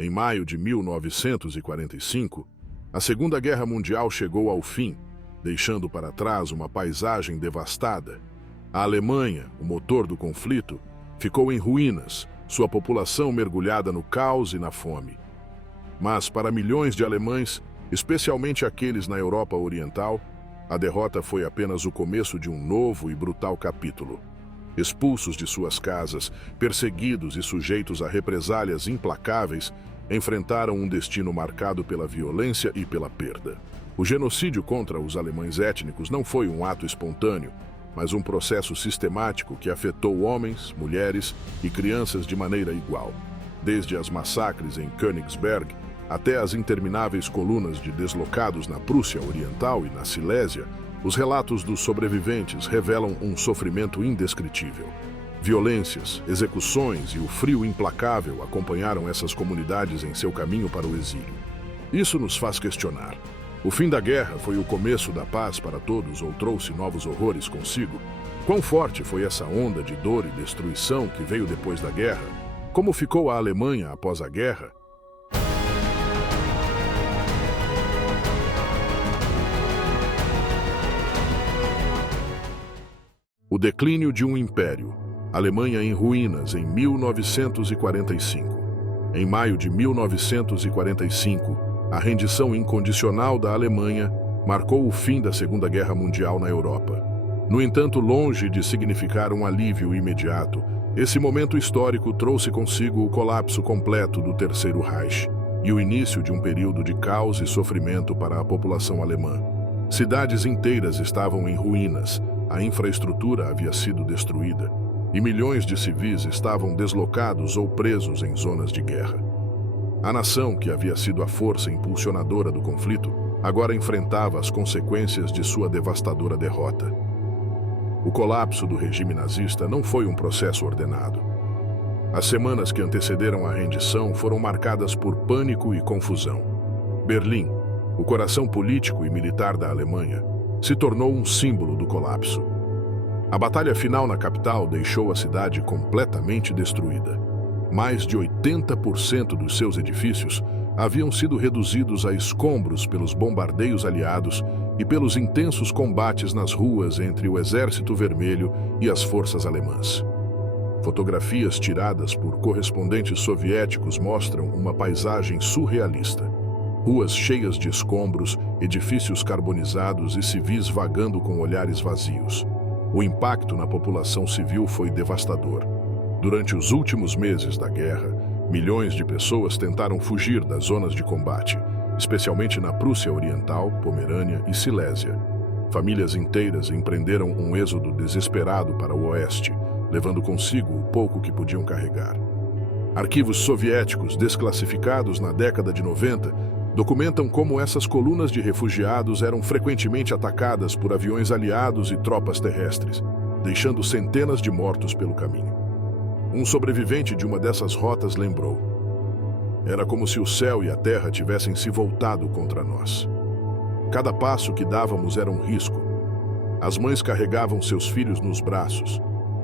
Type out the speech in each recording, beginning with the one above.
Em maio de 1945, a Segunda Guerra Mundial chegou ao fim, deixando para trás uma paisagem devastada. A Alemanha, o motor do conflito, ficou em ruínas, sua população mergulhada no caos e na fome. Mas para milhões de alemães, especialmente aqueles na Europa Oriental, a derrota foi apenas o começo de um novo e brutal capítulo. Expulsos de suas casas, perseguidos e sujeitos a represálias implacáveis, enfrentaram um destino marcado pela violência e pela perda. O genocídio contra os alemães étnicos não foi um ato espontâneo, mas um processo sistemático que afetou homens, mulheres e crianças de maneira igual. Desde as massacres em Königsberg até as intermináveis colunas de deslocados na Prússia Oriental e na Silésia, os relatos dos sobreviventes revelam um sofrimento indescritível. Violências, execuções e o frio implacável acompanharam essas comunidades em seu caminho para o exílio. Isso nos faz questionar. O fim da guerra foi o começo da paz para todos ou trouxe novos horrores consigo? Quão forte foi essa onda de dor e destruição que veio depois da guerra? Como ficou a Alemanha após a guerra? O declínio de um império. Alemanha em ruínas em 1945. Em maio de 1945, a rendição incondicional da Alemanha marcou o fim da Segunda Guerra Mundial na Europa. No entanto, longe de significar um alívio imediato, esse momento histórico trouxe consigo o colapso completo do Terceiro Reich e o início de um período de caos e sofrimento para a população alemã. Cidades inteiras estavam em ruínas, a infraestrutura havia sido destruída e milhões de civis estavam deslocados ou presos em zonas de guerra. A nação, que havia sido a força impulsionadora do conflito, agora enfrentava as consequências de sua devastadora derrota. O colapso do regime nazista não foi um processo ordenado. As semanas que antecederam a rendição foram marcadas por pânico e confusão. Berlim, o coração político e militar da Alemanha, se tornou um símbolo do colapso. A batalha final na capital deixou a cidade completamente destruída. Mais de 80% dos seus edifícios haviam sido reduzidos a escombros pelos bombardeios aliados e pelos intensos combates nas ruas entre o Exército Vermelho e as forças alemãs. Fotografias tiradas por correspondentes soviéticos mostram uma paisagem surrealista. Ruas cheias de escombros, edifícios carbonizados e civis vagando com olhares vazios. O impacto na população civil foi devastador. Durante os últimos meses da guerra, milhões de pessoas tentaram fugir das zonas de combate, especialmente na Prússia Oriental, Pomerânia e Silésia. Famílias inteiras empreenderam um êxodo desesperado para o oeste, levando consigo o pouco que podiam carregar. Arquivos soviéticos desclassificados na década de 90 documentam como essas colunas de refugiados eram frequentemente atacadas por aviões aliados e tropas terrestres, deixando centenas de mortos pelo caminho. Um sobrevivente de uma dessas rotas lembrou: era como se o céu e a terra tivessem se voltado contra nós. Cada passo que dávamos era um risco. As mães carregavam seus filhos nos braços,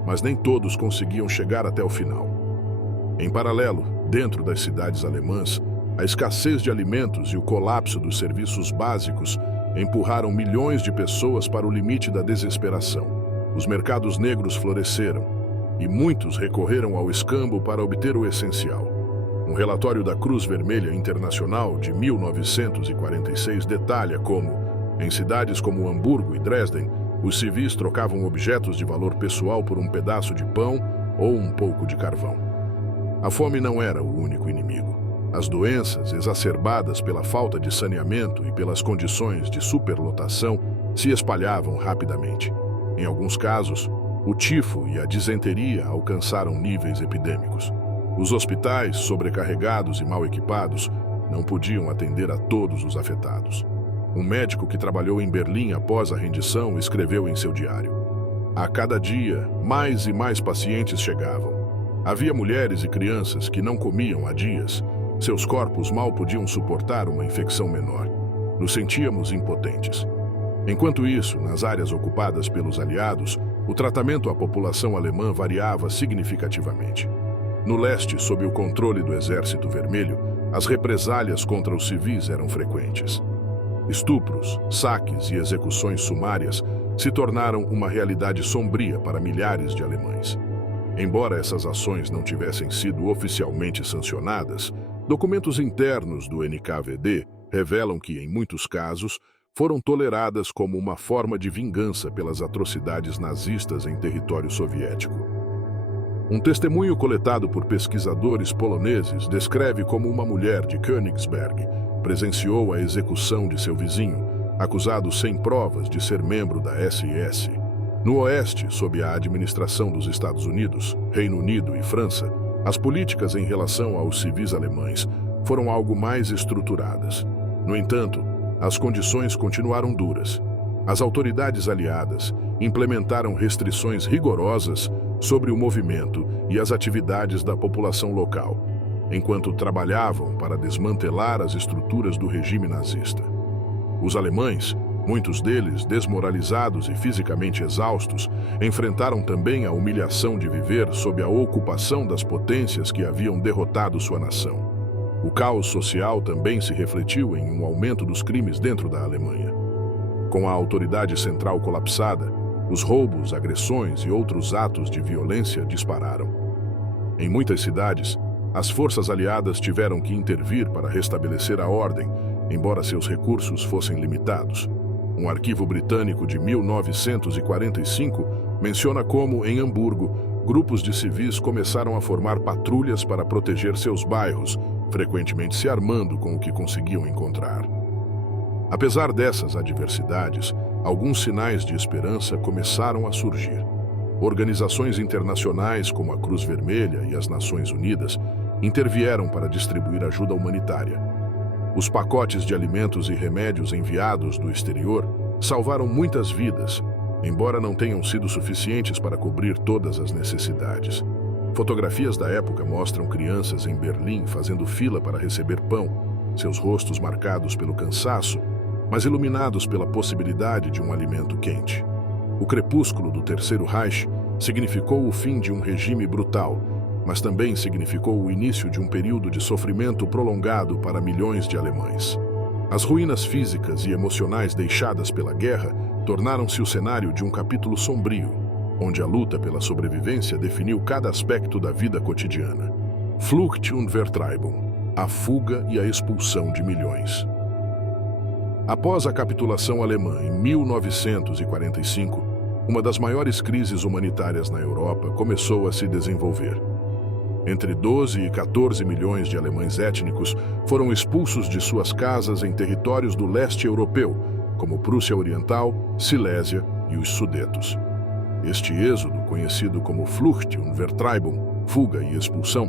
mas nem todos conseguiam chegar até o final. Em paralelo, dentro das cidades alemãs, a escassez de alimentos e o colapso dos serviços básicos empurraram milhões de pessoas para o limite da desesperação. Os mercados negros floresceram e muitos recorreram ao escambo para obter o essencial. Um relatório da Cruz Vermelha Internacional de 1946 detalha como, em cidades como Hamburgo e Dresden, os civis trocavam objetos de valor pessoal por um pedaço de pão ou um pouco de carvão. A fome não era o único inimigo. As doenças, exacerbadas pela falta de saneamento e pelas condições de superlotação, se espalhavam rapidamente. Em alguns casos, o tifo e a disenteria alcançaram níveis epidêmicos. Os hospitais, sobrecarregados e mal equipados, não podiam atender a todos os afetados. Um médico que trabalhou em Berlim após a rendição escreveu em seu diário: a cada dia, mais e mais pacientes chegavam. Havia mulheres e crianças que não comiam há dias. Seus corpos mal podiam suportar uma infecção menor. Nos sentíamos impotentes. Enquanto isso, nas áreas ocupadas pelos aliados, o tratamento à população alemã variava significativamente. No leste, sob o controle do Exército Vermelho, as represálias contra os civis eram frequentes. Estupros, saques e execuções sumárias se tornaram uma realidade sombria para milhares de alemães. Embora essas ações não tivessem sido oficialmente sancionadas, documentos internos do NKVD revelam que, em muitos casos, foram toleradas como uma forma de vingança pelas atrocidades nazistas em território soviético. Um testemunho coletado por pesquisadores poloneses descreve como uma mulher de Königsberg presenciou a execução de seu vizinho, acusado sem provas de ser membro da SS. No Oeste, sob a administração dos Estados Unidos, Reino Unido e França, as políticas em relação aos civis alemães foram algo mais estruturadas. No entanto, as condições continuaram duras. As autoridades aliadas implementaram restrições rigorosas sobre o movimento e as atividades da população local, enquanto trabalhavam para desmantelar as estruturas do regime nazista. Os alemães, muitos deles desmoralizados e fisicamente exaustos, enfrentaram também a humilhação de viver sob a ocupação das potências que haviam derrotado sua nação. O caos social também se refletiu em um aumento dos crimes dentro da Alemanha. Com a autoridade central colapsada, os roubos, agressões e outros atos de violência dispararam. Em muitas cidades, as forças aliadas tiveram que intervir para restabelecer a ordem, embora seus recursos fossem limitados. Um arquivo britânico de 1945 menciona como, em Hamburgo, grupos de civis começaram a formar patrulhas para proteger seus bairros, frequentemente se armando com o que conseguiam encontrar. Apesar dessas adversidades, alguns sinais de esperança começaram a surgir. Organizações internacionais como a Cruz Vermelha e as Nações Unidas intervieram para distribuir ajuda humanitária. Os pacotes de alimentos e remédios enviados do exterior salvaram muitas vidas, embora não tenham sido suficientes para cobrir todas as necessidades. Fotografias da época mostram crianças em Berlim fazendo fila para receber pão, seus rostos marcados pelo cansaço, mas iluminados pela possibilidade de um alimento quente. O crepúsculo do Terceiro Reich significou o fim de um regime brutal, mas também significou o início de um período de sofrimento prolongado para milhões de alemães. As ruínas físicas e emocionais deixadas pela guerra tornaram-se o cenário de um capítulo sombrio, onde a luta pela sobrevivência definiu cada aspecto da vida cotidiana. Flucht und Vertreibung, a fuga e a expulsão de milhões. Após a capitulação alemã em 1945, uma das maiores crises humanitárias na Europa começou a se desenvolver. Entre 12 e 14 milhões de alemães étnicos foram expulsos de suas casas em territórios do leste europeu, como Prússia Oriental, Silésia e os Sudetos. Este êxodo, conhecido como Flucht und Vertreibung, fuga e expulsão,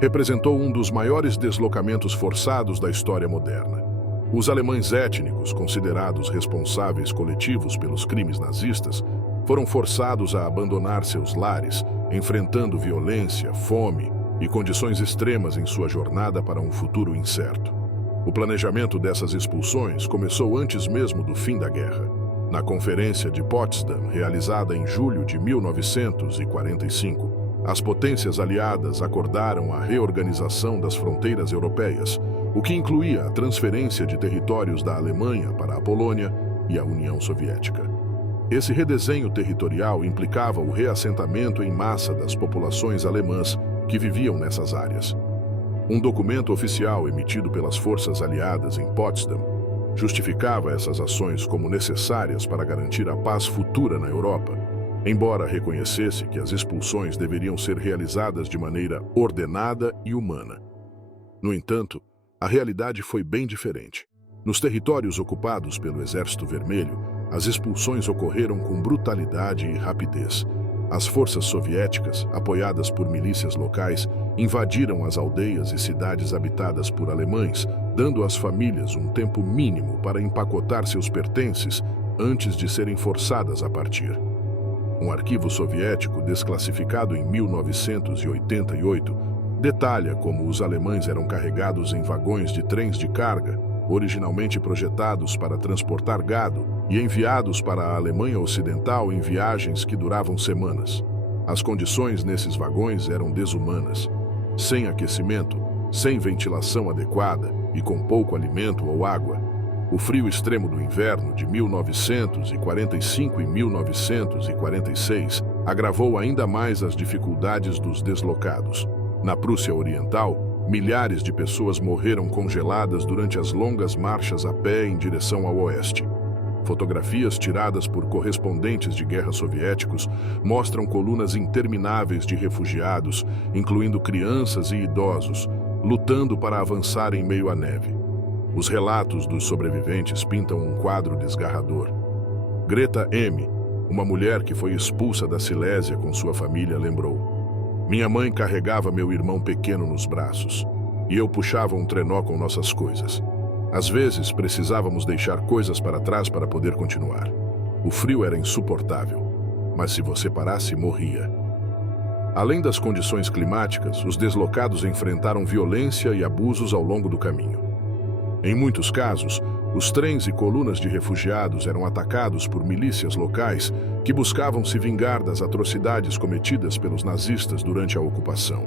representou um dos maiores deslocamentos forçados da história moderna. Os alemães étnicos, considerados responsáveis coletivos pelos crimes nazistas, foram forçados a abandonar seus lares, enfrentando violência, fome e condições extremas em sua jornada para um futuro incerto. O planejamento dessas expulsões começou antes mesmo do fim da guerra. Na Conferência de Potsdam, realizada em julho de 1945, as potências aliadas acordaram a reorganização das fronteiras europeias, o que incluía a transferência de territórios da Alemanha para a Polônia e a União Soviética. Esse redesenho territorial implicava o reassentamento em massa das populações alemãs que viviam nessas áreas. Um documento oficial emitido pelas forças aliadas em Potsdam justificava essas ações como necessárias para garantir a paz futura na Europa, embora reconhecesse que as expulsões deveriam ser realizadas de maneira ordenada e humana. No entanto, a realidade foi bem diferente. Nos territórios ocupados pelo Exército Vermelho, as expulsões ocorreram com brutalidade e rapidez. As forças soviéticas, apoiadas por milícias locais, invadiram as aldeias e cidades habitadas por alemães, dando às famílias um tempo mínimo para empacotar seus pertences antes de serem forçadas a partir. Um arquivo soviético desclassificado em 1988 detalha como os alemães eram carregados em vagões de trens de carga, originalmente projetados para transportar gado, e enviados para a Alemanha Ocidental em viagens que duravam semanas. As condições nesses vagões eram desumanas. sem aquecimento, sem ventilação adequada e com pouco alimento ou água. O frio extremo do inverno de 1945 e 1946 agravou ainda mais as dificuldades dos deslocados. Na Prússia Oriental, milhares de pessoas morreram congeladas durante as longas marchas a pé em direção ao oeste. Fotografias tiradas por correspondentes de guerra soviéticos mostram colunas intermináveis de refugiados, incluindo crianças e idosos, lutando para avançar em meio à neve. Os relatos dos sobreviventes pintam um quadro desgarrador. Greta M., uma mulher que foi expulsa da Silésia com sua família, lembrou: "Minha mãe carregava meu irmão pequeno nos braços, e eu puxava um trenó com nossas coisas. Às vezes, precisávamos deixar coisas para trás para poder continuar. O frio era insuportável, mas se você parasse, morria." Além das condições climáticas, os deslocados enfrentaram violência e abusos ao longo do caminho. Em muitos casos, os trens e colunas de refugiados eram atacados por milícias locais que buscavam se vingar das atrocidades cometidas pelos nazistas durante a ocupação.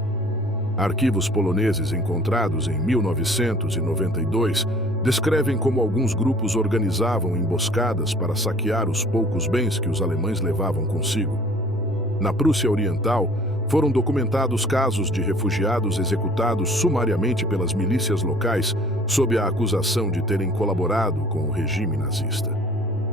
Arquivos poloneses encontrados em 1992 descrevem como alguns grupos organizavam emboscadas para saquear os poucos bens que os alemães levavam consigo. Na Prússia Oriental, foram documentados casos de refugiados executados sumariamente pelas milícias locais sob a acusação de terem colaborado com o regime nazista.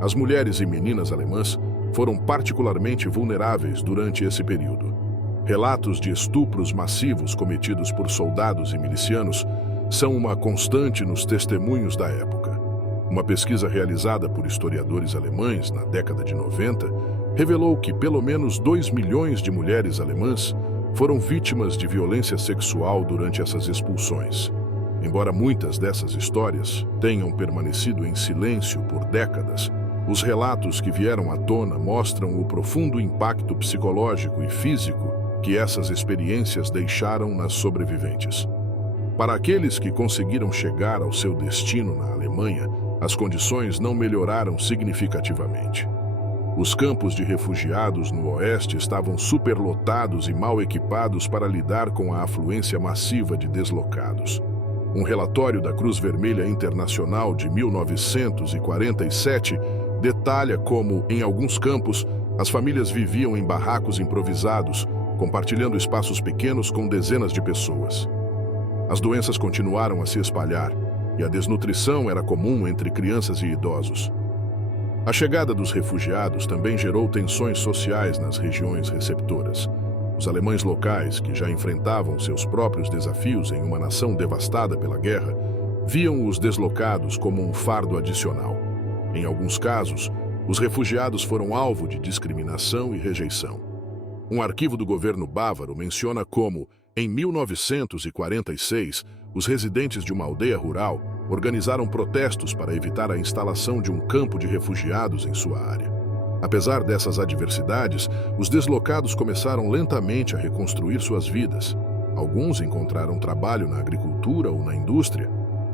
As mulheres e meninas alemãs foram particularmente vulneráveis durante esse período. Relatos de estupros massivos cometidos por soldados e milicianos são uma constante nos testemunhos da época. Uma pesquisa realizada por historiadores alemães na década de 90 revelou que pelo menos 2 milhões de mulheres alemãs foram vítimas de violência sexual durante essas expulsões. Embora muitas dessas histórias tenham permanecido em silêncio por décadas, os relatos que vieram à tona mostram o profundo impacto psicológico e físico que essas experiências deixaram nas sobreviventes. Para aqueles que conseguiram chegar ao seu destino na Alemanha, as condições não melhoraram significativamente. Os campos de refugiados no oeste estavam superlotados e mal equipados para lidar com a afluência massiva de deslocados. Um relatório da Cruz Vermelha Internacional de 1947 detalha como, em alguns campos, as famílias viviam em barracos improvisados, compartilhando espaços pequenos com dezenas de pessoas. As doenças continuaram a se espalhar e a desnutrição era comum entre crianças e idosos. A chegada dos refugiados também gerou tensões sociais nas regiões receptoras. Os alemães locais, que já enfrentavam seus próprios desafios em uma nação devastada pela guerra, viam os deslocados como um fardo adicional. Em alguns casos, os refugiados foram alvo de discriminação e rejeição. Um arquivo do governo bávaro menciona como, em 1946, os residentes de uma aldeia rural organizaram protestos para evitar a instalação de um campo de refugiados em sua área. Apesar dessas adversidades, os deslocados começaram lentamente a reconstruir suas vidas. Alguns encontraram trabalho na agricultura ou na indústria,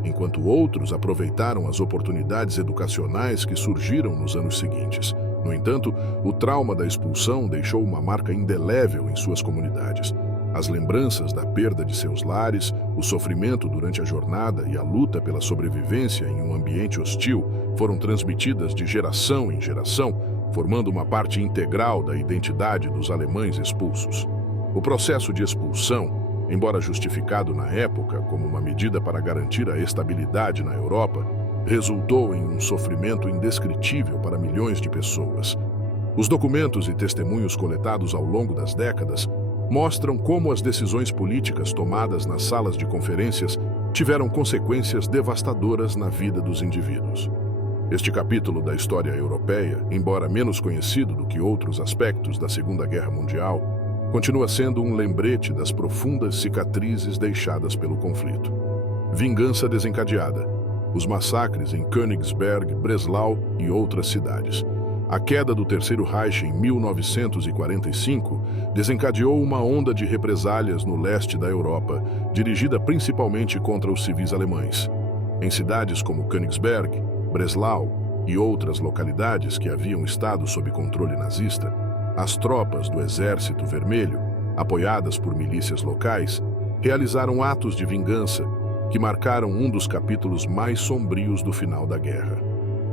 enquanto outros aproveitaram as oportunidades educacionais que surgiram nos anos seguintes. No entanto, o trauma da expulsão deixou uma marca indelével em suas comunidades. As lembranças da perda de seus lares, o sofrimento durante a jornada e a luta pela sobrevivência em um ambiente hostil foram transmitidas de geração em geração, formando uma parte integral da identidade dos alemães expulsos. O processo de expulsão, embora justificado na época como uma medida para garantir a estabilidade na Europa, resultou em um sofrimento indescritível para milhões de pessoas. Os documentos e testemunhos coletados ao longo das décadas mostram como as decisões políticas tomadas nas salas de conferências tiveram consequências devastadoras na vida dos indivíduos. Este capítulo da história europeia, embora menos conhecido do que outros aspectos da Segunda Guerra Mundial, continua sendo um lembrete das profundas cicatrizes deixadas pelo conflito. Vingança desencadeada. Os massacres em Königsberg, Breslau e outras cidades. A queda do Terceiro Reich em 1945 desencadeou uma onda de represálias no leste da Europa, dirigida principalmente contra os civis alemães. Em cidades como Königsberg, Breslau e outras localidades que haviam estado sob controle nazista, as tropas do Exército Vermelho, apoiadas por milícias locais, realizaram atos de vingança que marcaram um dos capítulos mais sombrios do final da guerra.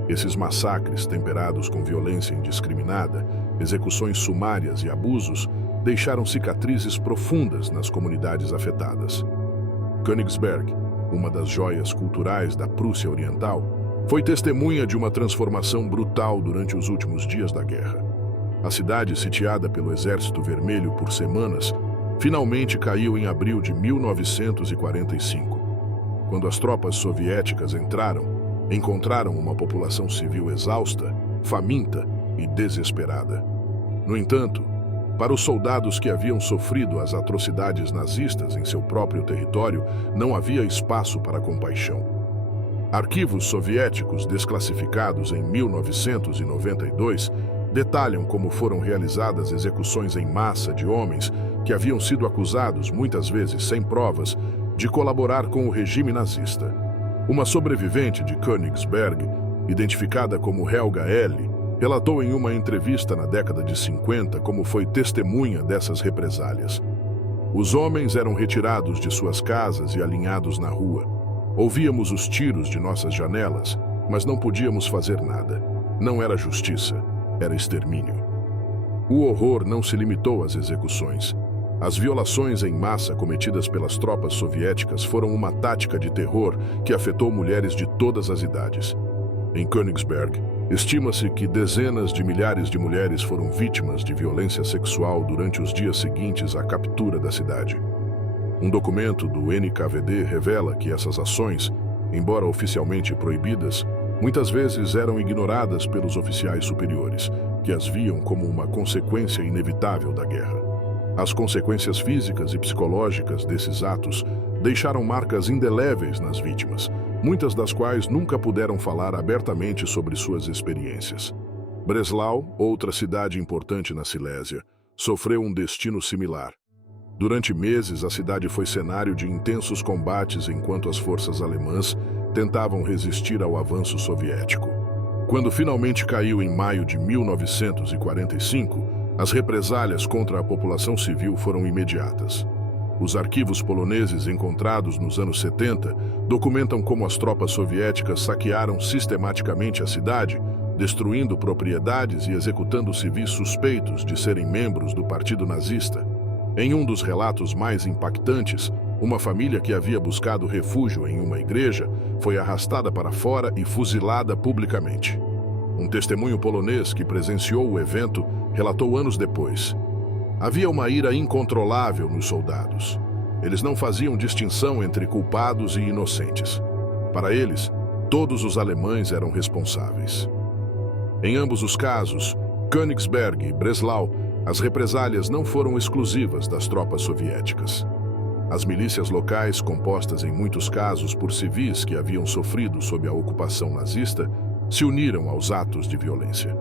Esses massacres, temperados com violência indiscriminada, execuções sumárias e abusos, deixaram cicatrizes profundas nas comunidades afetadas. Königsberg, uma das joias culturais da Prússia Oriental, foi testemunha de uma transformação brutal durante os últimos dias da guerra. A cidade, sitiada pelo Exército Vermelho por semanas, finalmente caiu em abril de 1945. Quando as tropas soviéticas encontraram uma população civil exausta, faminta e desesperada. No entanto, para os soldados que haviam sofrido as atrocidades nazistas em seu próprio território, não havia espaço para compaixão. Arquivos soviéticos desclassificados em 1992 detalham como foram realizadas execuções em massa de homens que haviam sido acusados, muitas vezes sem provas, de colaborar com o regime nazista. Uma sobrevivente de Königsberg, identificada como Helga L., relatou em uma entrevista na década de 50 como foi testemunha dessas represálias. Os homens eram retirados de suas casas e alinhados na rua. Ouvíamos os tiros de nossas janelas, mas não podíamos fazer nada. Não era justiça, era extermínio. O horror não se limitou às execuções. As violações em massa cometidas pelas tropas soviéticas foram uma tática de terror que afetou mulheres de todas as idades. Em Königsberg, estima-se que dezenas de milhares de mulheres foram vítimas de violência sexual durante os dias seguintes à captura da cidade. Um documento do NKVD revela que essas ações, embora oficialmente proibidas, muitas vezes eram ignoradas pelos oficiais superiores, que as viam como uma consequência inevitável da guerra. As consequências físicas e psicológicas desses atos deixaram marcas indeléveis nas vítimas, muitas das quais nunca puderam falar abertamente sobre suas experiências. Breslau, outra cidade importante na Silésia, sofreu um destino similar. Durante meses, a cidade foi cenário de intensos combates enquanto as forças alemãs tentavam resistir ao avanço soviético. Quando finalmente caiu em maio de 1945, as represálias contra a população civil foram imediatas. Os arquivos poloneses encontrados nos anos 70 documentam como as tropas soviéticas saquearam sistematicamente a cidade, destruindo propriedades e executando civis suspeitos de serem membros do Partido Nazista. Em um dos relatos mais impactantes, uma família que havia buscado refúgio em uma igreja foi arrastada para fora e fuzilada publicamente. Um testemunho polonês que presenciou o evento relatou anos depois: havia uma ira incontrolável nos soldados. Eles não faziam distinção entre culpados e inocentes. Para eles, todos os alemães eram responsáveis. Em ambos os casos, Königsberg e Breslau, as represálias não foram exclusivas das tropas soviéticas. As milícias locais, compostas em muitos casos por civis que haviam sofrido sob a ocupação nazista, se uniram aos atos de violência.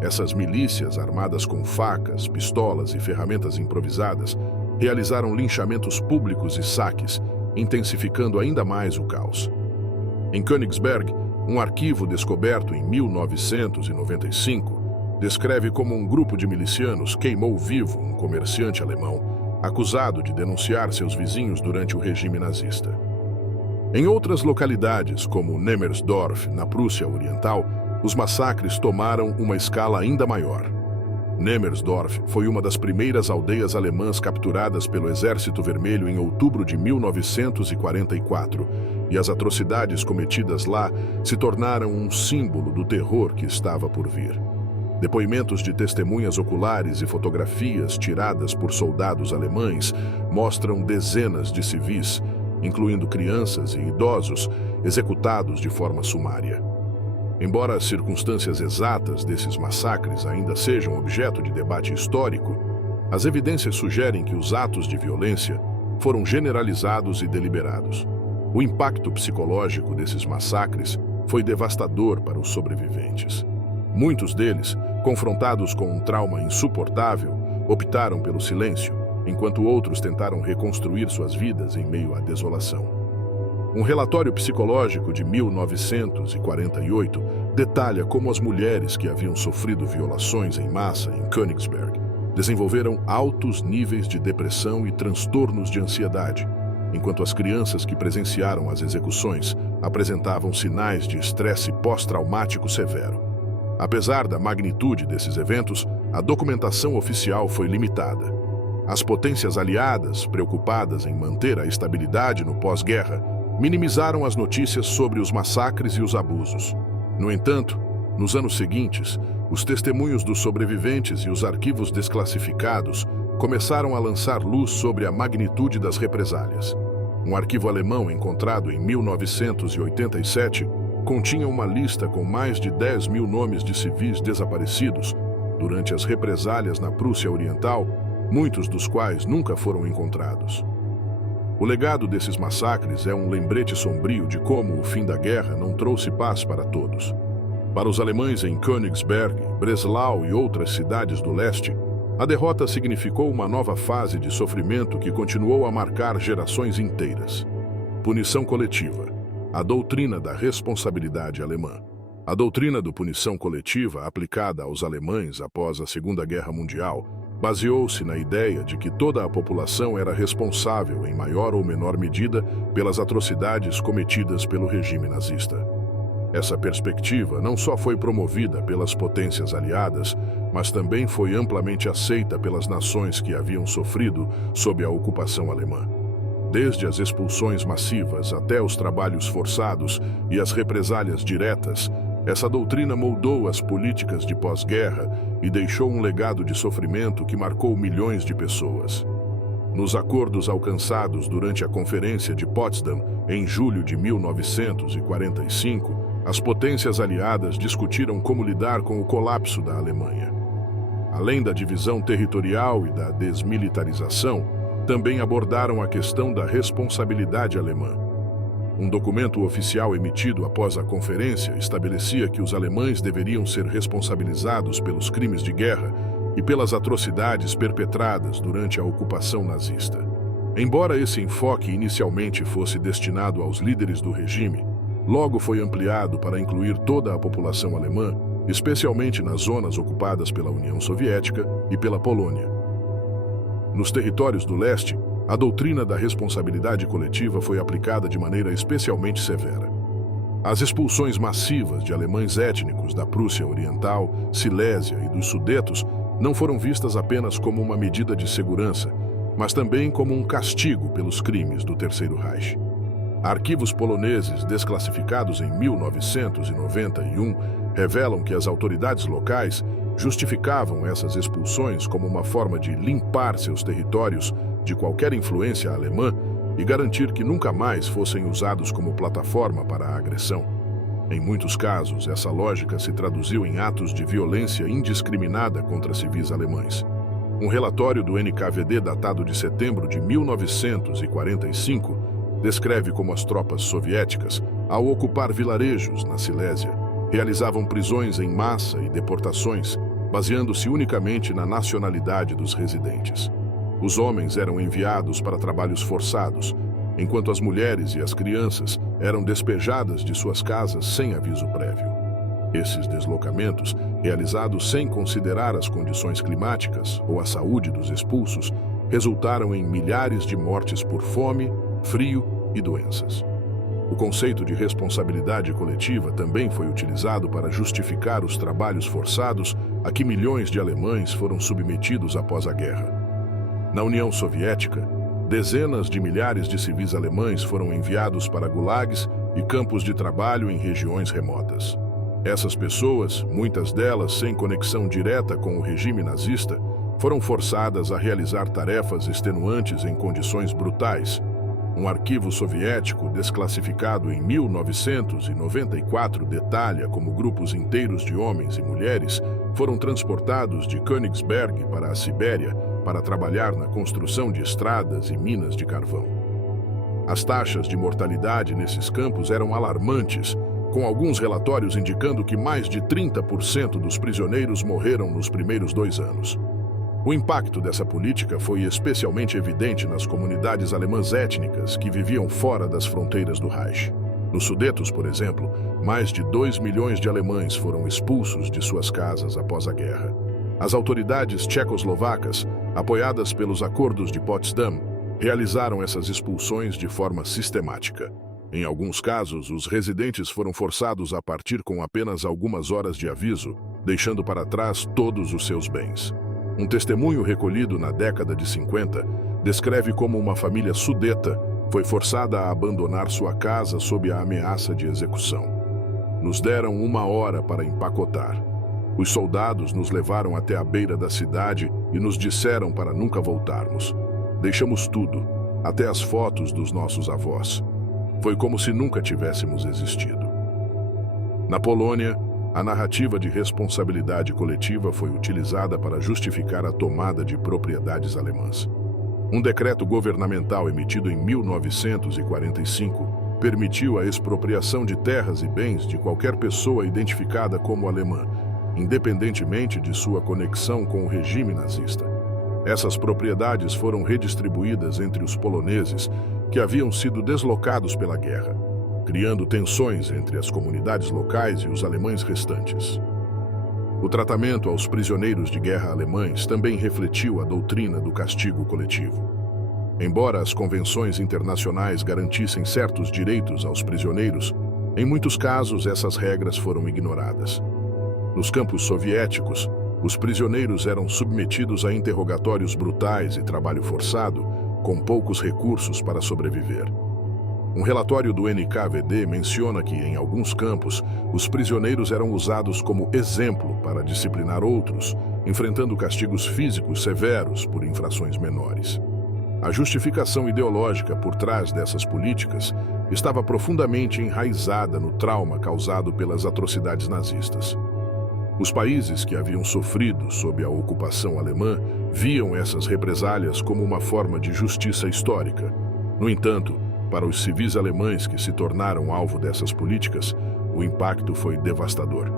Essas milícias, armadas com facas, pistolas e ferramentas improvisadas, realizaram linchamentos públicos e saques, intensificando ainda mais o caos. Em Königsberg, um arquivo descoberto em 1995 descreve como um grupo de milicianos queimou vivo um comerciante alemão, acusado de denunciar seus vizinhos durante o regime nazista. Em outras localidades, como Nemmersdorf, na Prússia Oriental, os massacres tomaram uma escala ainda maior. Nemmersdorf foi uma das primeiras aldeias alemãs capturadas pelo Exército Vermelho em outubro de 1944, e as atrocidades cometidas lá se tornaram um símbolo do terror que estava por vir. Depoimentos de testemunhas oculares e fotografias tiradas por soldados alemães mostram dezenas de civis, incluindo crianças e idosos, executados de forma sumária. Embora as circunstâncias exatas desses massacres ainda sejam objeto de debate histórico, as evidências sugerem que os atos de violência foram generalizados e deliberados. O impacto psicológico desses massacres foi devastador para os sobreviventes. Muitos deles, confrontados com um trauma insuportável, optaram pelo silêncio, enquanto outros tentaram reconstruir suas vidas em meio à desolação. Um relatório psicológico de 1948 detalha como as mulheres que haviam sofrido violações em massa em Königsberg desenvolveram altos níveis de depressão e transtornos de ansiedade, enquanto as crianças que presenciaram as execuções apresentavam sinais de estresse pós-traumático severo. Apesar da magnitude desses eventos, a documentação oficial foi limitada. As potências aliadas, preocupadas em manter a estabilidade no pós-guerra, minimizaram as notícias sobre os massacres e os abusos. No entanto, nos anos seguintes, os testemunhos dos sobreviventes e os arquivos desclassificados começaram a lançar luz sobre a magnitude das represálias. Um arquivo alemão encontrado em 1987 continha uma lista com mais de 10 mil nomes de civis desaparecidos durante as represálias na Prússia Oriental, muitos dos quais nunca foram encontrados. O legado desses massacres é um lembrete sombrio de como o fim da guerra não trouxe paz para todos. Para os alemães em Königsberg, Breslau e outras cidades do leste, a derrota significou uma nova fase de sofrimento que continuou a marcar gerações inteiras. Punição coletiva. A doutrina da responsabilidade alemã. A doutrina do punição coletiva aplicada aos alemães após a Segunda Guerra Mundial baseou-se na ideia de que toda a população era responsável, em maior ou menor medida, pelas atrocidades cometidas pelo regime nazista. Essa perspectiva não só foi promovida pelas potências aliadas, mas também foi amplamente aceita pelas nações que haviam sofrido sob a ocupação alemã. Desde as expulsões massivas até os trabalhos forçados e as represálias diretas, essa doutrina moldou as políticas de pós-guerra e deixou um legado de sofrimento que marcou milhões de pessoas. Nos acordos alcançados durante a Conferência de Potsdam, em julho de 1945, as potências aliadas discutiram como lidar com o colapso da Alemanha. Além da divisão territorial e da desmilitarização, também abordaram a questão da responsabilidade alemã. Um documento oficial emitido após a conferência estabelecia que os alemães deveriam ser responsabilizados pelos crimes de guerra e pelas atrocidades perpetradas durante a ocupação nazista. Embora esse enfoque inicialmente fosse destinado aos líderes do regime, logo foi ampliado para incluir toda a população alemã, especialmente nas zonas ocupadas pela União Soviética e pela Polônia. Nos territórios do leste, a doutrina da responsabilidade coletiva foi aplicada de maneira especialmente severa. As expulsões massivas de alemães étnicos da Prússia Oriental, Silésia e dos Sudetos não foram vistas apenas como uma medida de segurança, mas também como um castigo pelos crimes do Terceiro Reich. Arquivos poloneses desclassificados em 1991 revelam que as autoridades locais justificavam essas expulsões como uma forma de limpar seus territórios de qualquer influência alemã e garantir que nunca mais fossem usados como plataforma para a agressão. Em muitos casos, essa lógica se traduziu em atos de violência indiscriminada contra civis alemães. Um relatório do NKVD datado de setembro de 1945 descreve como as tropas soviéticas, ao ocupar vilarejos na Silésia, realizavam prisões em massa e deportações, baseando-se unicamente na nacionalidade dos residentes. Os homens eram enviados para trabalhos forçados, enquanto as mulheres e as crianças eram despejadas de suas casas sem aviso prévio. Esses deslocamentos, realizados sem considerar as condições climáticas ou a saúde dos expulsos, resultaram em milhares de mortes por fome, frio e doenças. O conceito de responsabilidade coletiva também foi utilizado para justificar os trabalhos forçados a que milhões de alemães foram submetidos após a guerra. Na União Soviética, dezenas de milhares de civis alemães foram enviados para gulags e campos de trabalho em regiões remotas. Essas pessoas, muitas delas sem conexão direta com o regime nazista, foram forçadas a realizar tarefas extenuantes em condições brutais. Um arquivo soviético desclassificado em 1994 detalha como grupos inteiros de homens e mulheres foram transportados de Königsberg para a Sibéria para trabalhar na construção de estradas e minas de carvão. As taxas de mortalidade nesses campos eram alarmantes, com alguns relatórios indicando que mais de 30% dos prisioneiros morreram nos primeiros 2 anos. O impacto dessa política foi especialmente evidente nas comunidades alemãs étnicas que viviam fora das fronteiras do Reich. Nos Sudetos, por exemplo, mais de 2 milhões de alemães foram expulsos de suas casas após a guerra. As autoridades tchecoslovacas, apoiadas pelos acordos de Potsdam, realizaram essas expulsões de forma sistemática. Em alguns casos, os residentes foram forçados a partir com apenas algumas horas de aviso, deixando para trás todos os seus bens. Um testemunho recolhido na década de 50 descreve como uma família sudeta foi forçada a abandonar sua casa sob a ameaça de execução. Nos deram 1 hora para empacotar. Os soldados nos levaram até a beira da cidade e nos disseram para nunca voltarmos. Deixamos tudo, até as fotos dos nossos avós. Foi como se nunca tivéssemos existido. Na Polônia, a narrativa de responsabilidade coletiva foi utilizada para justificar a tomada de propriedades alemãs. Um decreto governamental emitido em 1945 permitiu a expropriação de terras e bens de qualquer pessoa identificada como alemã, independentemente de sua conexão com o regime nazista. Essas propriedades foram redistribuídas entre os poloneses que haviam sido deslocados pela guerra, criando tensões entre as comunidades locais e os alemães restantes. O tratamento aos prisioneiros de guerra alemães também refletiu a doutrina do castigo coletivo. Embora as convenções internacionais garantissem certos direitos aos prisioneiros, em muitos casos essas regras foram ignoradas. Nos campos soviéticos, os prisioneiros eram submetidos a interrogatórios brutais e trabalho forçado, com poucos recursos para sobreviver. Um relatório do NKVD menciona que, em alguns campos, os prisioneiros eram usados como exemplo para disciplinar outros, enfrentando castigos físicos severos por infrações menores. A justificação ideológica por trás dessas políticas estava profundamente enraizada no trauma causado pelas atrocidades nazistas. Os países que haviam sofrido sob a ocupação alemã viam essas represálias como uma forma de justiça histórica. No entanto, para os civis alemães que se tornaram alvo dessas políticas, o impacto foi devastador.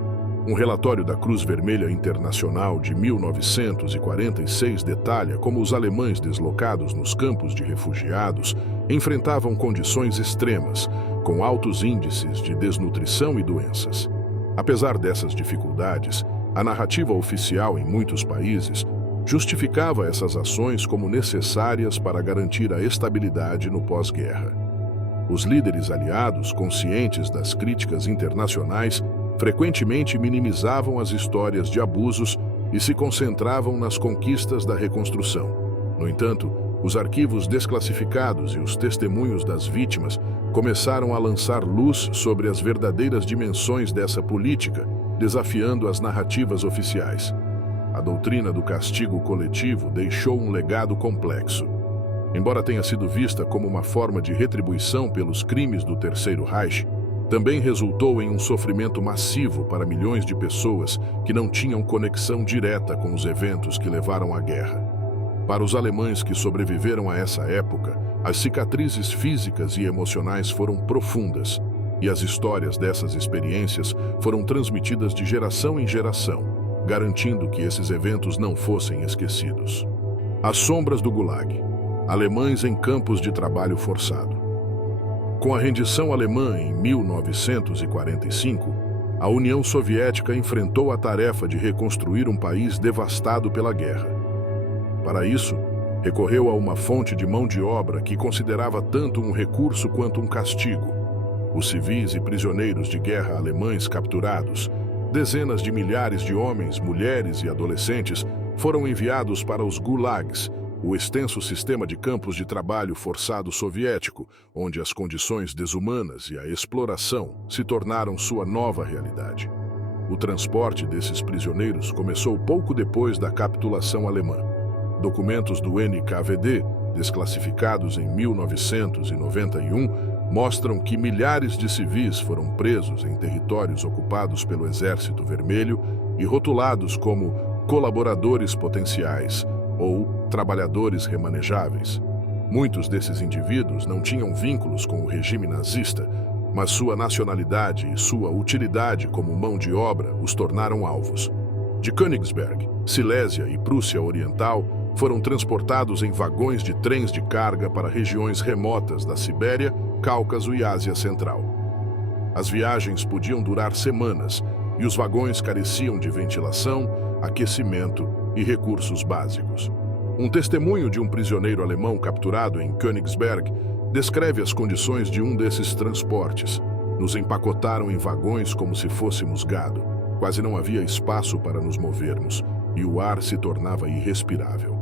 Um relatório da Cruz Vermelha Internacional de 1946 detalha como os alemães deslocados nos campos de refugiados enfrentavam condições extremas, com altos índices de desnutrição e doenças. Apesar dessas dificuldades, a narrativa oficial em muitos países justificava essas ações como necessárias para garantir a estabilidade no pós-guerra. Os líderes aliados, conscientes das críticas internacionais, frequentemente minimizavam as histórias de abusos e se concentravam nas conquistas da reconstrução. No entanto, os arquivos desclassificados e os testemunhos das vítimas começaram a lançar luz sobre as verdadeiras dimensões dessa política, desafiando as narrativas oficiais. A doutrina do castigo coletivo deixou um legado complexo. Embora tenha sido vista como uma forma de retribuição pelos crimes do Terceiro Reich, também resultou em um sofrimento massivo para milhões de pessoas que não tinham conexão direta com os eventos que levaram à guerra. Para os alemães que sobreviveram a essa época, as cicatrizes físicas e emocionais foram profundas, e as histórias dessas experiências foram transmitidas de geração em geração, garantindo que esses eventos não fossem esquecidos. As sombras do Gulag. Alemães em campos de trabalho forçado. Com a rendição alemã em 1945, a União Soviética enfrentou a tarefa de reconstruir um país devastado pela guerra. Para isso, recorreu a uma fonte de mão de obra que considerava tanto um recurso quanto um castigo. Os civis e prisioneiros de guerra alemães capturados, dezenas de milhares de homens, mulheres e adolescentes, foram enviados para os gulags, o extenso sistema de campos de trabalho forçado soviético, onde as condições desumanas e a exploração se tornaram sua nova realidade. O transporte desses prisioneiros começou pouco depois da capitulação alemã. Documentos do NKVD, desclassificados em 1991, mostram que milhares de civis foram presos em territórios ocupados pelo Exército Vermelho e rotulados como colaboradores potenciais ou trabalhadores remanejáveis. Muitos desses indivíduos não tinham vínculos com o regime nazista, mas sua nacionalidade e sua utilidade como mão de obra os tornaram alvos. De Königsberg, Silésia e Prússia Oriental, foram transportados em vagões de trens de carga para regiões remotas da Sibéria, Cáucaso e Ásia Central. As viagens podiam durar semanas e os vagões careciam de ventilação, aquecimento e recursos básicos. Um testemunho de um prisioneiro alemão capturado em Königsberg descreve as condições de um desses transportes. Nos empacotaram em vagões como se fôssemos gado. Quase não havia espaço para nos movermos e o ar se tornava irrespirável.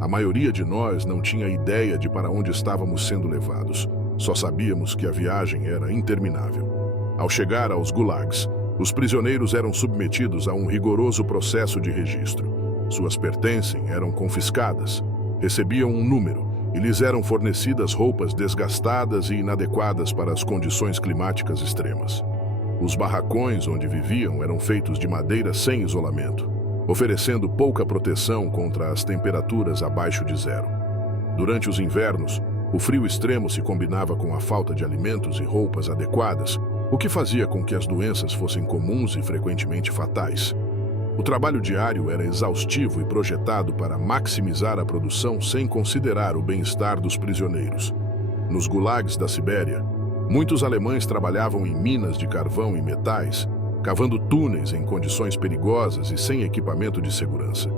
A maioria de nós não tinha ideia de para onde estávamos sendo levados. Só sabíamos que a viagem era interminável. Ao chegar aos gulags, os prisioneiros eram submetidos a um rigoroso processo de registro. Suas pertences eram confiscadas, recebiam um número e lhes eram fornecidas roupas desgastadas e inadequadas para as condições climáticas extremas. Os barracões onde viviam eram feitos de madeira sem isolamento, oferecendo pouca proteção contra as temperaturas abaixo de zero. Durante os invernos, o frio extremo se combinava com a falta de alimentos e roupas adequadas, o que fazia com que as doenças fossem comuns e frequentemente fatais. O trabalho diário era exaustivo e projetado para maximizar a produção sem considerar o bem-estar dos prisioneiros. Nos gulags da Sibéria, muitos alemães trabalhavam em minas de carvão e metais, cavando túneis em condições perigosas e sem equipamento de segurança.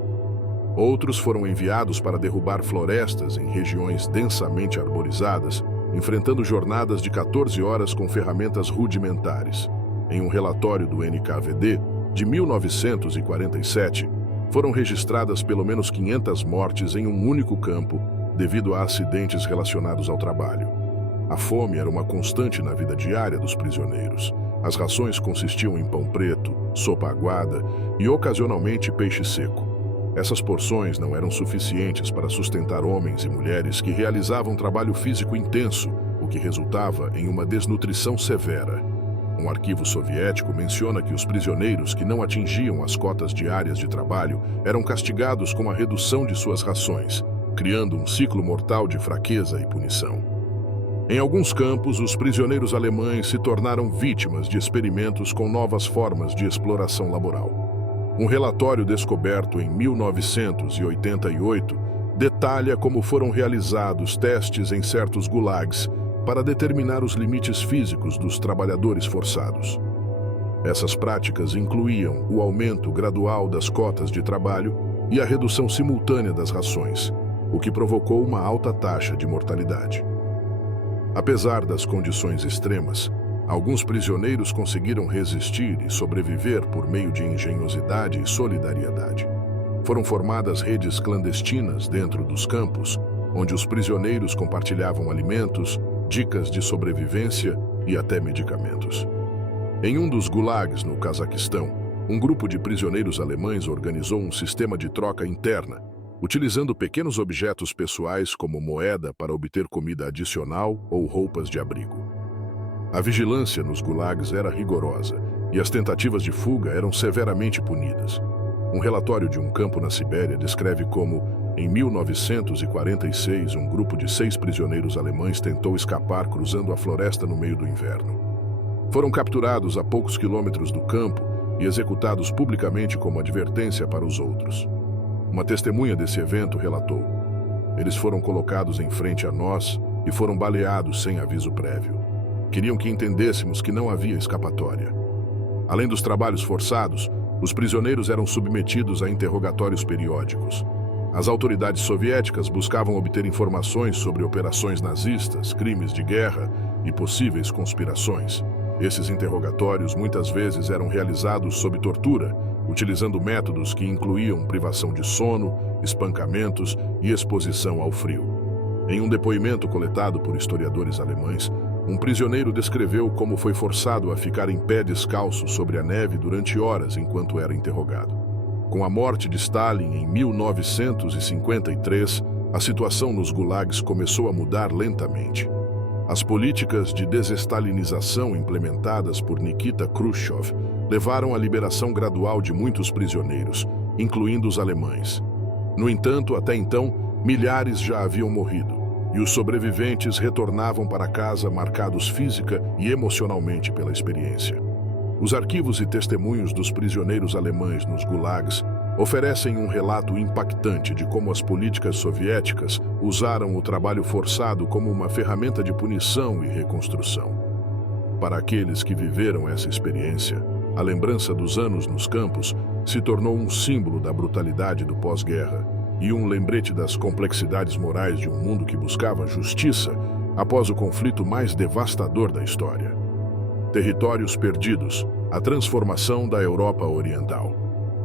Outros foram enviados para derrubar florestas em regiões densamente arborizadas, enfrentando jornadas de 14 horas com ferramentas rudimentares. Em um relatório do NKVD, de 1947, foram registradas pelo menos 500 mortes em um único campo devido a acidentes relacionados ao trabalho. A fome era uma constante na vida diária dos prisioneiros. As rações consistiam em pão preto, sopa aguada e, ocasionalmente, peixe seco. Essas porções não eram suficientes para sustentar homens e mulheres que realizavam trabalho físico intenso, o que resultava em uma desnutrição severa. Um arquivo soviético menciona que os prisioneiros que não atingiam as cotas diárias de trabalho eram castigados com a redução de suas rações, criando um ciclo mortal de fraqueza e punição. Em alguns campos, os prisioneiros alemães se tornaram vítimas de experimentos com novas formas de exploração laboral. Um relatório descoberto em 1988 detalha como foram realizados testes em certos gulags para determinar os limites físicos dos trabalhadores forçados. Essas práticas incluíam o aumento gradual das cotas de trabalho e a redução simultânea das rações, o que provocou uma alta taxa de mortalidade. Apesar das condições extremas, alguns prisioneiros conseguiram resistir e sobreviver por meio de engenhosidade e solidariedade. Foram formadas redes clandestinas dentro dos campos, onde os prisioneiros compartilhavam alimentos, dicas de sobrevivência e até medicamentos. Em um dos gulags no Cazaquistão, um grupo de prisioneiros alemães organizou um sistema de troca interna, utilizando pequenos objetos pessoais como moeda para obter comida adicional ou roupas de abrigo. A vigilância nos gulags era rigorosa e as tentativas de fuga eram severamente punidas. Um relatório de um campo na Sibéria descreve como, em 1946, um grupo de 6 prisioneiros alemães tentou escapar cruzando a floresta no meio do inverno. Foram capturados a poucos quilômetros do campo e executados publicamente como advertência para os outros. Uma testemunha desse evento relatou: "Eles foram colocados em frente a nós e foram baleados sem aviso prévio. Queriam que entendêssemos que não havia escapatória." Além dos trabalhos forçados, os prisioneiros eram submetidos a interrogatórios periódicos. As autoridades soviéticas buscavam obter informações sobre operações nazistas, crimes de guerra e possíveis conspirações. Esses interrogatórios muitas vezes eram realizados sob tortura, utilizando métodos que incluíam privação de sono, espancamentos e exposição ao frio. Em um depoimento coletado por historiadores alemães, um prisioneiro descreveu como foi forçado a ficar em pé descalço sobre a neve durante horas enquanto era interrogado. Com a morte de Stalin em 1953, a situação nos gulags começou a mudar lentamente. As políticas de desestalinização implementadas por Nikita Khrushchev levaram à liberação gradual de muitos prisioneiros, incluindo os alemães. No entanto, até então, milhares já haviam morrido, e os sobreviventes retornavam para casa marcados física e emocionalmente pela experiência. Os arquivos e testemunhos dos prisioneiros alemães nos gulags oferecem um relato impactante de como as políticas soviéticas usaram o trabalho forçado como uma ferramenta de punição e reconstrução. Para aqueles que viveram essa experiência, A lembrança dos anos nos campos se tornou um símbolo da brutalidade do pós-guerra e um lembrete das complexidades morais de um mundo que buscava justiça após o conflito mais devastador da história. Territórios perdidos, a transformação da Europa Oriental.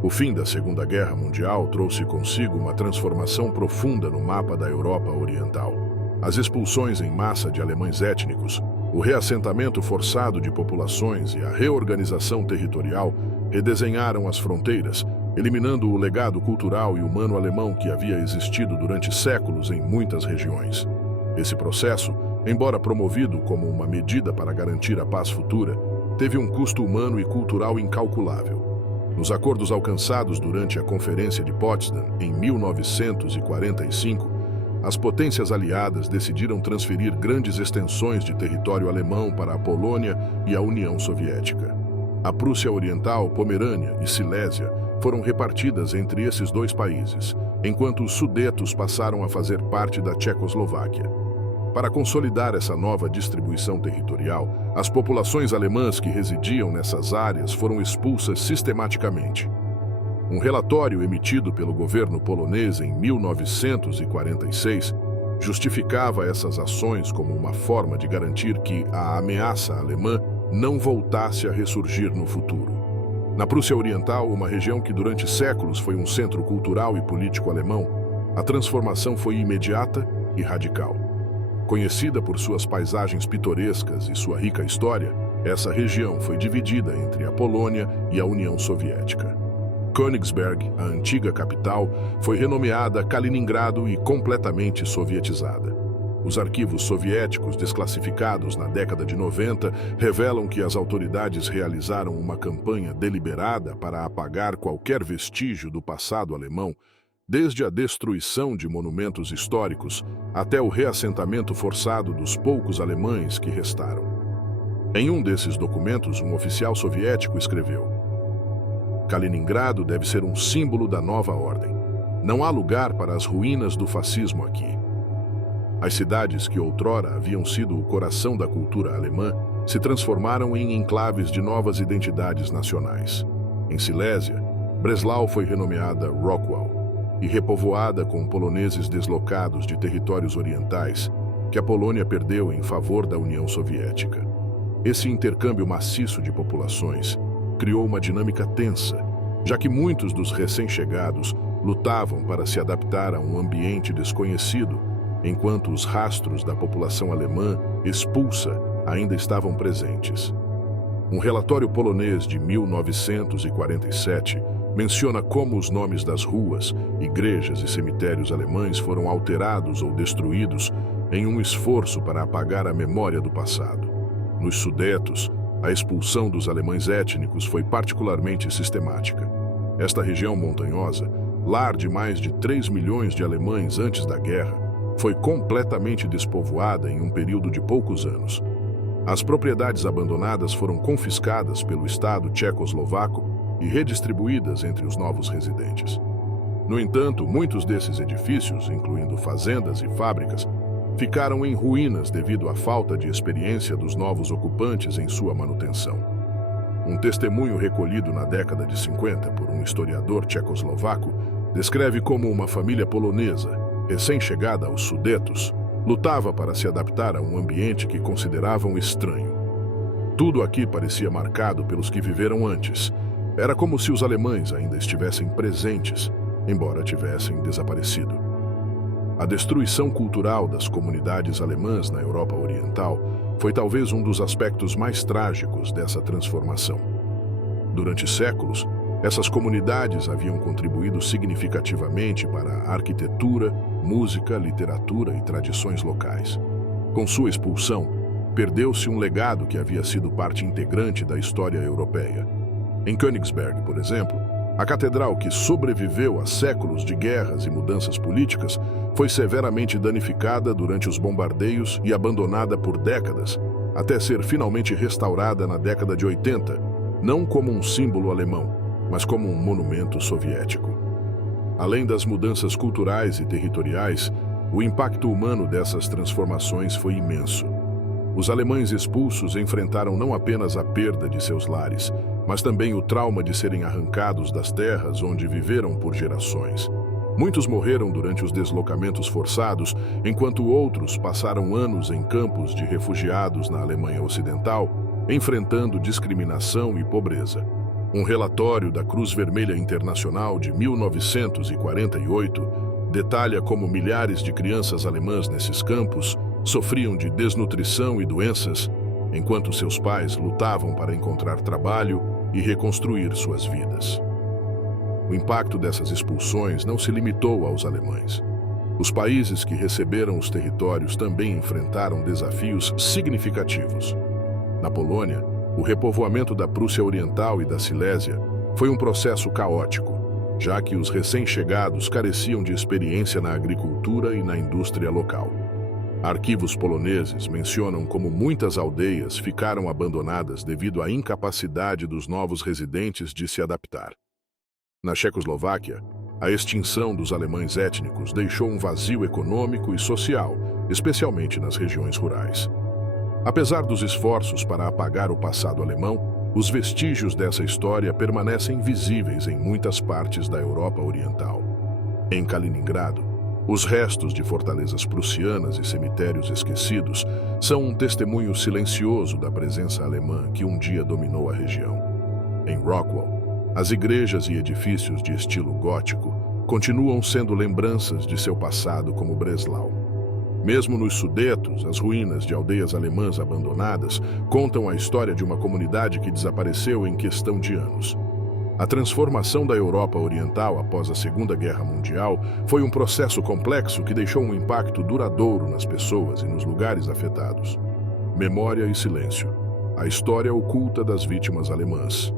O fim da Segunda Guerra Mundial trouxe consigo uma transformação profunda no mapa da Europa Oriental. As expulsões em massa de alemães étnicos, o reassentamento forçado de populações e a reorganização territorial redesenharam as fronteiras, eliminando o legado cultural e humano alemão que havia existido durante séculos em muitas regiões. Esse processo, embora promovido como uma medida para garantir a paz futura, teve um custo humano e cultural incalculável. Nos acordos alcançados durante a Conferência de Potsdam, em 1945, as potências aliadas decidiram transferir grandes extensões de território alemão para a Polônia e a União Soviética. A Prússia Oriental, Pomerânia e Silésia foram repartidas entre esses dois países, enquanto os Sudetos passaram a fazer parte da Tchecoslováquia. Para consolidar essa nova distribuição territorial, as populações alemãs que residiam nessas áreas foram expulsas sistematicamente. Um relatório emitido pelo governo polonês em 1946 justificava essas ações como uma forma de garantir que a ameaça alemã não voltasse a ressurgir no futuro. Na Prússia Oriental, uma região que durante séculos foi um centro cultural e político alemão, a transformação foi imediata e radical. Conhecida por suas paisagens pitorescas e sua rica história, essa região foi dividida entre a Polônia e a União Soviética. Königsberg, a antiga capital, foi renomeada Kaliningrado e completamente sovietizada. Os arquivos soviéticos desclassificados na década de 90 revelam que as autoridades realizaram uma campanha deliberada para apagar qualquer vestígio do passado alemão, desde a destruição de monumentos históricos até o reassentamento forçado dos poucos alemães que restaram. Em um desses documentos, um oficial soviético escreveu: Kaliningrado deve ser um símbolo da nova ordem. Não há lugar para as ruínas do fascismo aqui. As cidades que outrora haviam sido o coração da cultura alemã se transformaram em enclaves de novas identidades nacionais. Em Silésia, Breslau foi renomeada Rockwell e repovoada com poloneses deslocados de territórios orientais que a Polônia perdeu em favor da União Soviética. Esse intercâmbio maciço de populações criou uma dinâmica tensa, já que muitos dos recém-chegados lutavam para se adaptar a um ambiente desconhecido, enquanto os rastros da população alemã expulsa ainda estavam presentes. Um relatório polonês de 1947 menciona como os nomes das ruas, igrejas e cemitérios alemães foram alterados ou destruídos em um esforço para apagar a memória do passado. Nos Sudetos, a expulsão dos alemães étnicos foi particularmente sistemática. Esta região montanhosa, lar de mais de 3 milhões de alemães antes da guerra, foi completamente despovoada em um período de poucos anos. As propriedades abandonadas foram confiscadas pelo Estado tchecoslovaco e redistribuídas entre os novos residentes. No entanto, muitos desses edifícios, incluindo fazendas e fábricas, ficaram em ruínas devido à falta de experiência dos novos ocupantes em sua manutenção. Um testemunho recolhido na década de 50 por um historiador tchecoslovaco descreve como uma família polonesa, recém-chegada aos Sudetos, lutava para se adaptar a um ambiente que consideravam estranho. Tudo aqui parecia marcado pelos que viveram antes. Era como se os alemães ainda estivessem presentes, embora tivessem desaparecido. A destruição cultural das comunidades alemãs na Europa Oriental foi talvez um dos aspectos mais trágicos dessa transformação. Durante séculos, essas comunidades haviam contribuído significativamente para a arquitetura, música, literatura e tradições locais. Com sua expulsão, perdeu-se um legado que havia sido parte integrante da história europeia. Em Königsberg, por exemplo, a catedral que sobreviveu a séculos de guerras e mudanças políticas foi severamente danificada durante os bombardeios e abandonada por décadas, até ser finalmente restaurada na década de 80, não como um símbolo alemão, mas como um monumento soviético. Além das mudanças culturais e territoriais, o impacto humano dessas transformações foi imenso. Os alemães expulsos enfrentaram não apenas a perda de seus lares, mas também o trauma de serem arrancados das terras onde viveram por gerações. Muitos morreram durante os deslocamentos forçados, enquanto outros passaram anos em campos de refugiados na Alemanha Ocidental, enfrentando discriminação e pobreza. Um relatório da Cruz Vermelha Internacional de 1948 detalha como milhares de crianças alemãs nesses campos sofriam de desnutrição e doenças, enquanto seus pais lutavam para encontrar trabalho e reconstruir suas vidas. O impacto dessas expulsões não se limitou aos alemães. Os países que receberam os territórios também enfrentaram desafios significativos. Na Polônia, o repovoamento da Prússia Oriental e da Silésia foi um processo caótico, já que os recém-chegados careciam de experiência na agricultura e na indústria local. Arquivos poloneses mencionam como muitas aldeias ficaram abandonadas devido à incapacidade dos novos residentes de se adaptar. Na Checoslováquia, a extinção dos alemães étnicos deixou um vazio econômico e social, especialmente nas regiões rurais. Apesar dos esforços para apagar o passado alemão, os vestígios dessa história permanecem visíveis em muitas partes da Europa Oriental. Em Kaliningrado, os restos de fortalezas prussianas e cemitérios esquecidos são um testemunho silencioso da presença alemã que um dia dominou a região. Em Rockwell, as igrejas e edifícios de estilo gótico continuam sendo lembranças de seu passado como Breslau. Mesmo nos Sudetos, as ruínas de aldeias alemãs abandonadas contam a história de uma comunidade que desapareceu em questão de anos. A transformação da Europa Oriental após a Segunda Guerra Mundial foi um processo complexo que deixou um impacto duradouro nas pessoas e nos lugares afetados. Memória e silêncio. A história oculta das vítimas alemãs.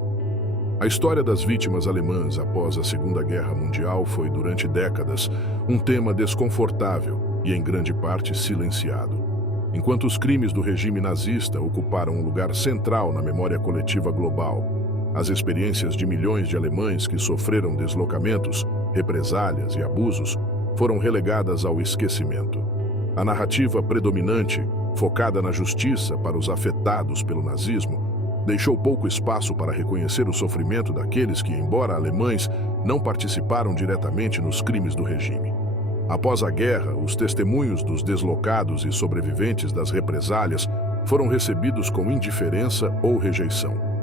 A história das vítimas alemãs após a Segunda Guerra Mundial foi, durante décadas, um tema desconfortável e, em grande parte, silenciado. Enquanto os crimes do regime nazista ocuparam um lugar central na memória coletiva global, as experiências de milhões de alemães que sofreram deslocamentos, represálias e abusos foram relegadas ao esquecimento. A narrativa predominante, focada na justiça para os afetados pelo nazismo, deixou pouco espaço para reconhecer o sofrimento daqueles que, embora alemães, não participaram diretamente nos crimes do regime. Após a guerra, os testemunhos dos deslocados e sobreviventes das represálias foram recebidos com indiferença ou rejeição.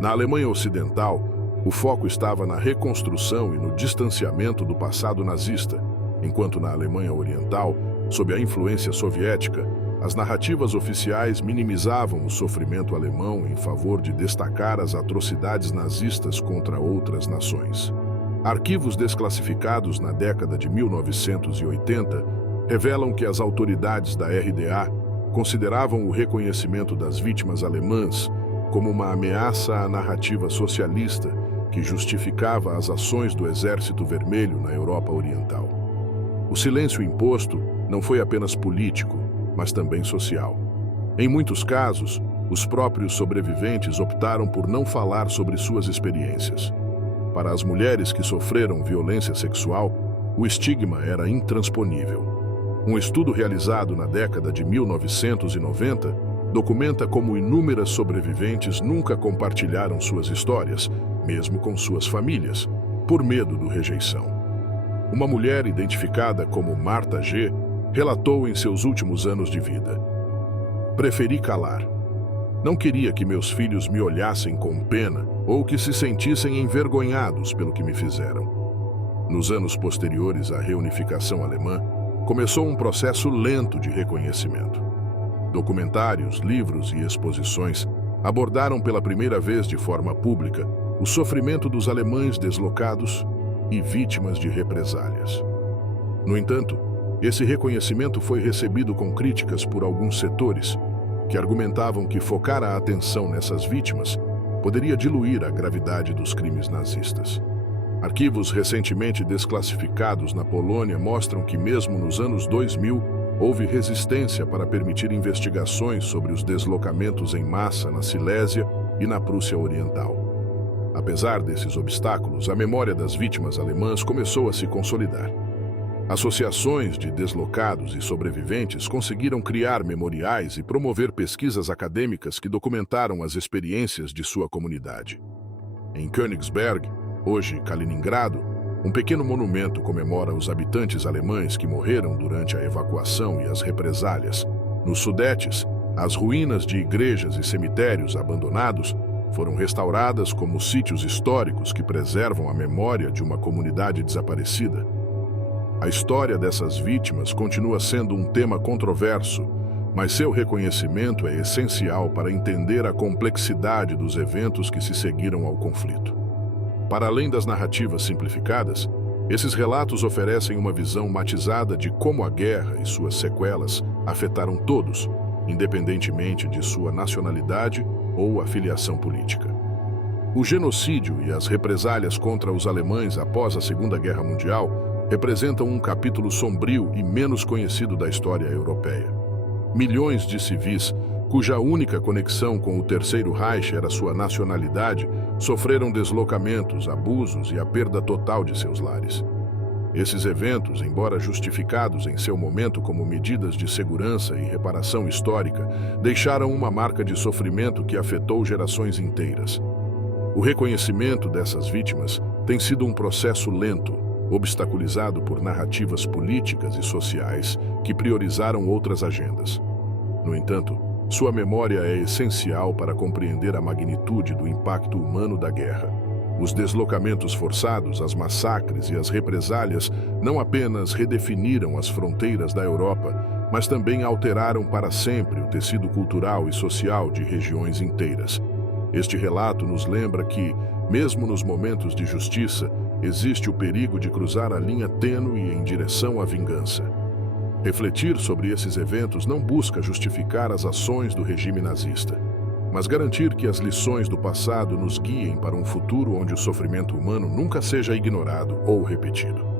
Na Alemanha Ocidental, o foco estava na reconstrução e no distanciamento do passado nazista, enquanto na Alemanha Oriental, sob a influência soviética, as narrativas oficiais minimizavam o sofrimento alemão em favor de destacar as atrocidades nazistas contra outras nações. Arquivos desclassificados na década de 1980 revelam que as autoridades da RDA consideravam o reconhecimento das vítimas alemãs como uma ameaça à narrativa socialista que justificava as ações do Exército Vermelho na Europa Oriental. O silêncio imposto não foi apenas político, mas também social. Em muitos casos, os próprios sobreviventes optaram por não falar sobre suas experiências. Para as mulheres que sofreram violência sexual, o estigma era intransponível. Um estudo realizado na década de 1990 documenta como inúmeras sobreviventes nunca compartilharam suas histórias, mesmo com suas famílias, por medo de rejeição. Uma mulher identificada como Marta G. relatou em seus últimos anos de vida: "Preferi calar. Não queria que meus filhos me olhassem com pena ou que se sentissem envergonhados pelo que me fizeram." Nos anos posteriores à reunificação alemã, começou um processo lento de reconhecimento. Documentários, livros e exposições abordaram pela primeira vez de forma pública o sofrimento dos alemães deslocados e vítimas de represálias. No entanto, esse reconhecimento foi recebido com críticas por alguns setores, que argumentavam que focar a atenção nessas vítimas poderia diluir a gravidade dos crimes nazistas. Arquivos recentemente desclassificados na Polônia mostram que, mesmo nos anos 2000, houve resistência para permitir investigações sobre os deslocamentos em massa na Silésia e na Prússia Oriental. Apesar desses obstáculos, a memória das vítimas alemãs começou a se consolidar. Associações de deslocados e sobreviventes conseguiram criar memoriais e promover pesquisas acadêmicas que documentaram as experiências de sua comunidade. Em Königsberg, hoje Kaliningrado, um pequeno monumento comemora os habitantes alemães que morreram durante a evacuação e as represálias. Nos Sudetes, as ruínas de igrejas e cemitérios abandonados foram restauradas como sítios históricos que preservam a memória de uma comunidade desaparecida. A história dessas vítimas continua sendo um tema controverso, mas seu reconhecimento é essencial para entender a complexidade dos eventos que se seguiram ao conflito. Para além das narrativas simplificadas, esses relatos oferecem uma visão matizada de como a guerra e suas sequelas afetaram todos, independentemente de sua nacionalidade ou afiliação política. O genocídio e as represálias contra os alemães após a Segunda Guerra Mundial representam um capítulo sombrio e menos conhecido da história europeia. Milhões de civis, cuja única conexão com o Terceiro Reich era sua nacionalidade, sofreram deslocamentos, abusos e a perda total de seus lares. Esses eventos, embora justificados em seu momento como medidas de segurança e reparação histórica, deixaram uma marca de sofrimento que afetou gerações inteiras. O reconhecimento dessas vítimas tem sido um processo lento, obstaculizado por narrativas políticas e sociais que priorizaram outras agendas. No entanto, sua memória é essencial para compreender a magnitude do impacto humano da guerra. Os deslocamentos forçados, as massacres e as represálias não apenas redefiniram as fronteiras da Europa, mas também alteraram para sempre o tecido cultural e social de regiões inteiras. Este relato nos lembra que, mesmo nos momentos de justiça, existe o perigo de cruzar a linha tênue em direção à vingança. Refletir sobre esses eventos não busca justificar as ações do regime nazista, mas garantir que as lições do passado nos guiem para um futuro onde o sofrimento humano nunca seja ignorado ou repetido.